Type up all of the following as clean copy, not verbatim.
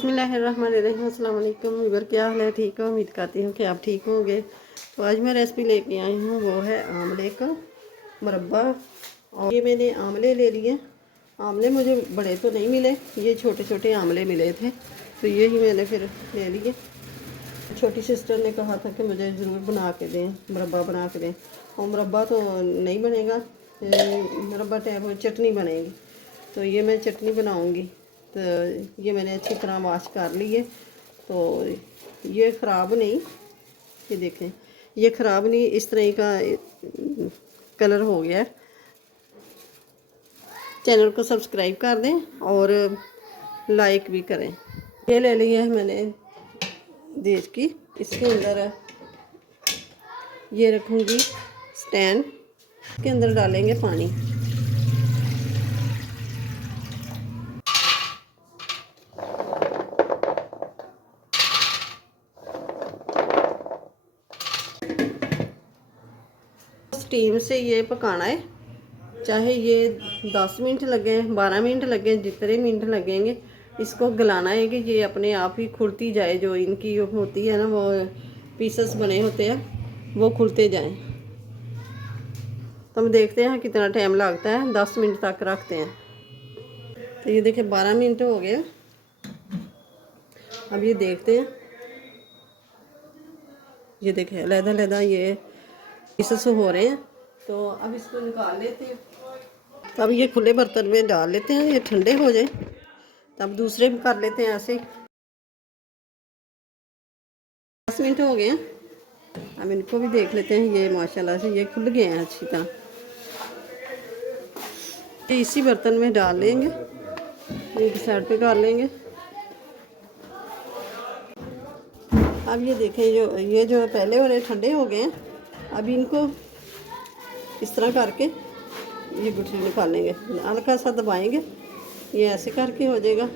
बिस्मिल्लाहिर्रहमानिर्रहीम। अस्सलाम वालेकुम वीवर, क्या हाल है? ठीक हो? उम्मीद करती हूँ कि आप ठीक होंगे। तो आज मैं रेसिपी लेके आई हूँ, वो है आंवले का मुरब्बा। और ये मैंने आंवले ले लिए। आंवले मुझे बड़े तो नहीं मिले, ये छोटे छोटे आंवले मिले थे, तो ये ही मैंने फिर ले लिए। छोटी सिस्टर ने कहा था कि मुझे ज़रूर बना के दें, मुरब्बा बना के दें। और मुरब्बा तो नहीं बनेगा, मुरब्बा टाइप चटनी बनेगी। तो ये मैं चटनी बनाऊंगी। तो ये मैंने अच्छी तरह वॉश कर ली है। तो ये ख़राब नहीं, ये देखें, ये ख़राब नहीं, इस तरह का कलर हो गया है। चैनल को सब्सक्राइब कर दें और लाइक भी करें। ये ले ली है मैंने देश की। इसके अंदर ये रखूँगी स्टैंड, के अंदर डालेंगे पानी। स्टीम से ये पकाना है, चाहे ये 10 मिनट लगे, 12 मिनट लगे, जितने मिनट लगेंगे। इसको गलाना है कि ये अपने आप ही खुलती जाए। जो इनकी होती है ना, वो पीसेस बने होते हैं, वो खुलते जाएं। तो हम देखते हैं कितना टाइम लगता है। 10 मिनट तक रखते हैं। तो ये देखिए 12 मिनट हो गए। अब ये देखते हैं, ये देखिए अलग-अलग ये पीसेस हो रहे हैं। तो अब इसको निकाल लेते हैं। तो अब ये खुले बर्तन में डाल लेते हैं, ये ठंडे हो जाए। तब दूसरे भी कर लेते हैं ऐसे। 10 मिनट हो गए हैं। अब इनको भी देख लेते हैं। ये माशाल्लाह से ये खुल गए हैं अच्छी तरह। ये इसी बर्तन में डाल लेंगे, एक साइड पे कर लेंगे। अब ये देखें, ये जो पहले वाले ठंडे हो गए हैं। अब इनको इस तरह करके ये गुठली निकालेंगे, हल्का सा दबाएंगे, ये ऐसे करके हो जाएगा।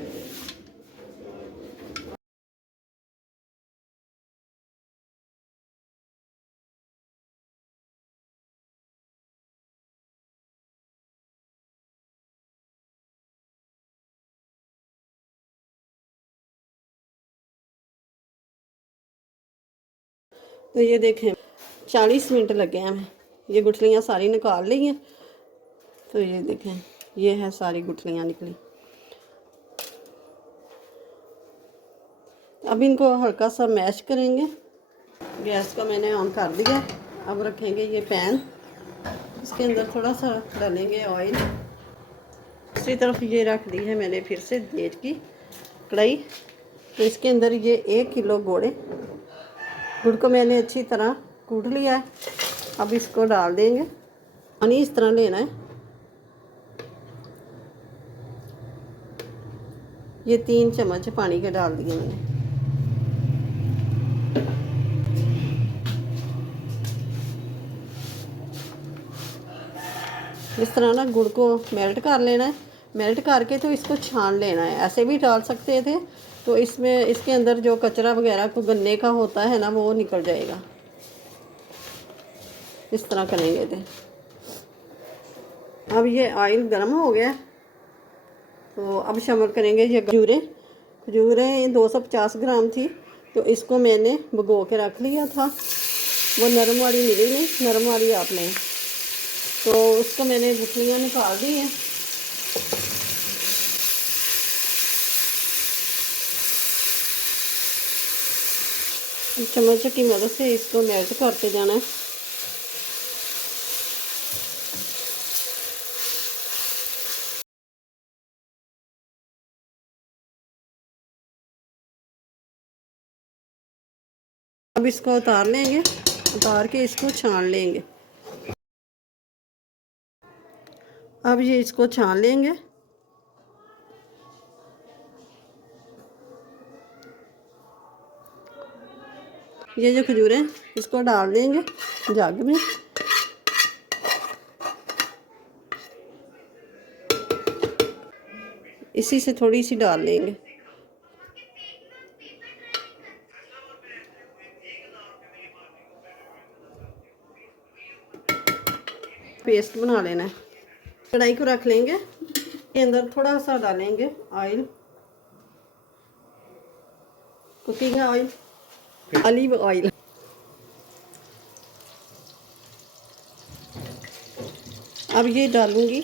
तो ये देखें 40 मिनट लगे हैं हमें। ये गुठलियाँ सारी निकाल ली हैं। तो ये देखें, ये है सारी गुठलियाँ निकली। अब इनको हल्का सा मैश करेंगे। गैस का मैंने ऑन कर दिया। अब रखेंगे ये पैन, इसके अंदर थोड़ा सा डालेंगे ऑयल। दूसरी तरफ ये रख दी है मैंने फिर से देज की कढ़ाई। तो इसके अंदर ये 1 किलो गुड़ को मैंने अच्छी तरह कूट लिया है। अब इसको डाल देंगे। पानी इस तरह लेना है। ये 3 चम्मच पानी के डाल दिए मैंने। इस तरह ना गुड़ को मेल्ट कर लेना है। मेल्ट करके तो इसको छान लेना है। ऐसे भी डाल सकते थे, तो इसमें इसके अंदर जो कचरा वगैरह को गन्ने का होता है ना, वो निकल जाएगा। इस तरह करेंगे थे। अब ये ऑयल गर्म हो गया, तो अब शामिल करेंगे ये खजूरें। खजूरें 250 ग्राम थी, तो इसको मैंने भिगो के रख लिया था। वो नरम वाली मिली नहीं, नरम वाली आप लें। तो उसको मैंने गुठलियाँ निकाल दी हैं। चम्मच की मदद से इसको मेल्ट करते जाना है। अब इसको उतार लेंगे, उतार के इसको छान लेंगे। अब ये इसको छान लेंगे। ये जो खजूरें इसको डाल देंगे जग में। इसी से थोड़ी सी डाल लेंगे। पेस्ट बना लेना है। कढ़ाई को रख लेंगे, के अंदर थोड़ा सा डालेंगे oil. Cooking oil, olive oil. अब ये डालूंगी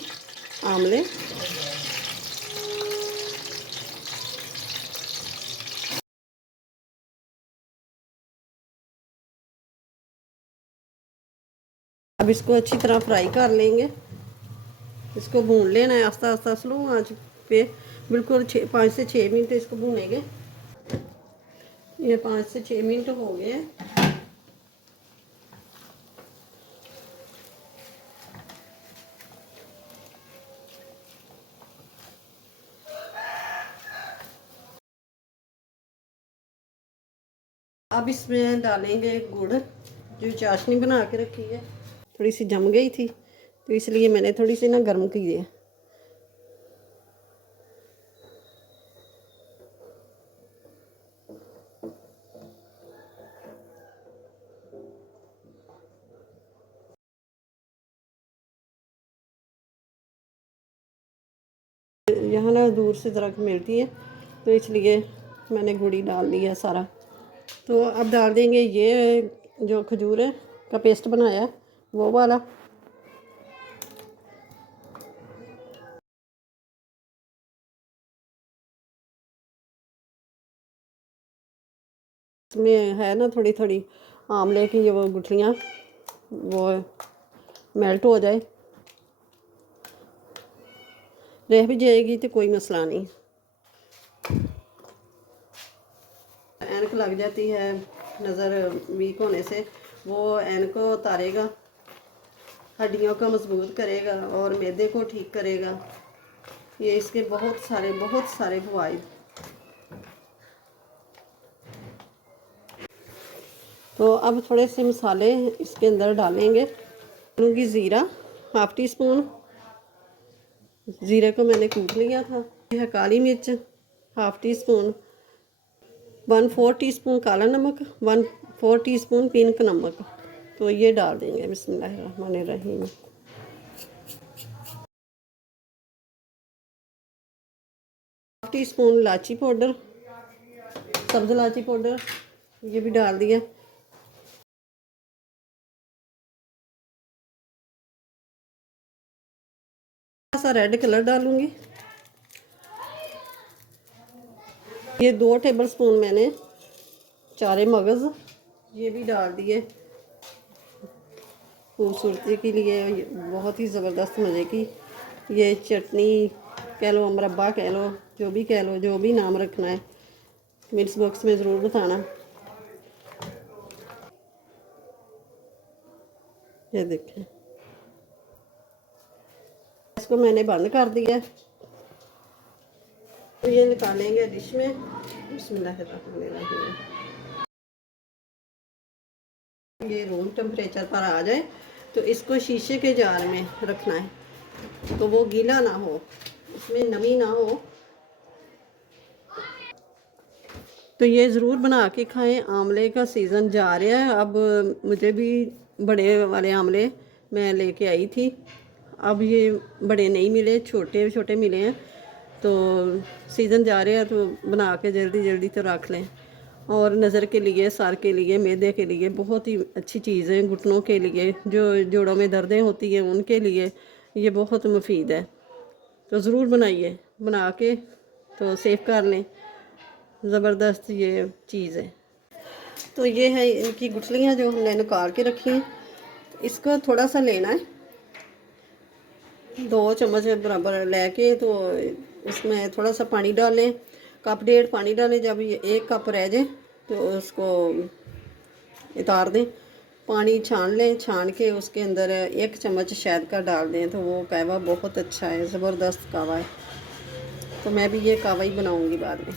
आमले। अब इसको अच्छी तरह फ्राई कर लेंगे। इसको भून लेना है आस्ता आस्ता, स्लो आंच पे, बिल्कुल 5 से 6 मिनट इसको भूनेंगे। ये 5 से 6 मिनट हो गए हैं। अब इसमें डालेंगे गुड़, जो चाशनी बना के रखी है। थोड़ी सी जम गई थी तो इसलिए मैंने थोड़ी सी ना गर्म की है। यहाँ ना दूर से दरख्त मिलती है तो इसलिए मैंने गुड़ी डाल दिया सारा। तो अब डाल देंगे ये जो खजूर है का पेस्ट बनाया है वो वाला। इसमें है ना थोड़ी थोड़ी आंवले की ये वो गुठलियाँ, वो मेल्ट हो जाए। रह भी जाएगी तो कोई मसला नहीं। ऐनक लग जाती है नज़र वीक होने से, वो ऐनक को उतारेगा, हड्डियों को मजबूत करेगा और मैदे को ठीक करेगा। ये इसके बहुत सारे फ़वाइद। तो अब थोड़े से मसाले इसके अंदर डालेंगे। लूँगी ज़ीरा, हाफ़ टी स्पून ज़ीरे को मैंने कूट लिया था। यह है काली मिर्च, हाफ़ टी स्पून, 1/4 टीस्पून काला नमक, 1/4 टीस्पून पिंक नमक। तो ये डाल देंगे। बिस्मिल्लाहिर्रहमानिर्रहीम। हाफ़ टी स्पून इलायची पाउडर, सब्ज़ इलायची पाउडर, ये भी डाल दिया। थोड़ा सा रेड कलर डालूंगी। ये 2 टेबलस्पून मैंने चारे मगज़ ये भी डाल दिए खूबसूरती के लिए। बहुत ही ज़बरदस्त मज़े की ये चटनी कह लो, मुरब्बा कह लो, जो भी कह लो, जो भी नाम रखना है कमेंट्स बॉक्स में ज़रूर बताना। ये देखें, इसको मैंने बंद कर दिया। तो ये निकालेंगे डिश में। बिस्मिल्लाहिर्रहमानिर्रहीम। ये रूम टेम्परेचर पर आ जाए तो इसको शीशे के जार में रखना है तो वो गीला ना हो, इसमें नमी ना हो। तो ये ज़रूर बना के खाएं। आंवले का सीज़न जा रहा है। अब मुझे भी बड़े वाले आंवले मैं लेके आई थी। अब ये बड़े नहीं मिले, छोटे छोटे मिले हैं। तो सीज़न जा रहा है तो बना के जल्दी जल्दी तो रख लें। और नज़र के लिए, सर के लिए, मैदे के लिए बहुत ही अच्छी चीज़ है। घुटनों के लिए, जो जोड़ों में दर्दें होती हैं उनके लिए ये बहुत मुफीद है। तो ज़रूर बनाइए, बना के तो सेव कर लें। ज़बरदस्त ये चीज़ है। तो ये है इनकी गुठलियाँ जो हमने निकाल के रखी हैं। इसको थोड़ा सा लेना है, 2 चम्मच बराबर लेके तो इसमें थोड़ा सा पानी डालें, 1.5 कप पानी डालें। जब ये 1 कप रह जाए तो उसको उतार दें, पानी छान लें। छान के उसके अंदर 1 चम्मच शहद का डाल दें तो वो कहवा बहुत अच्छा है, ज़बरदस्त कहवा है। तो मैं भी ये कहवा ही बनाऊंगी बाद में।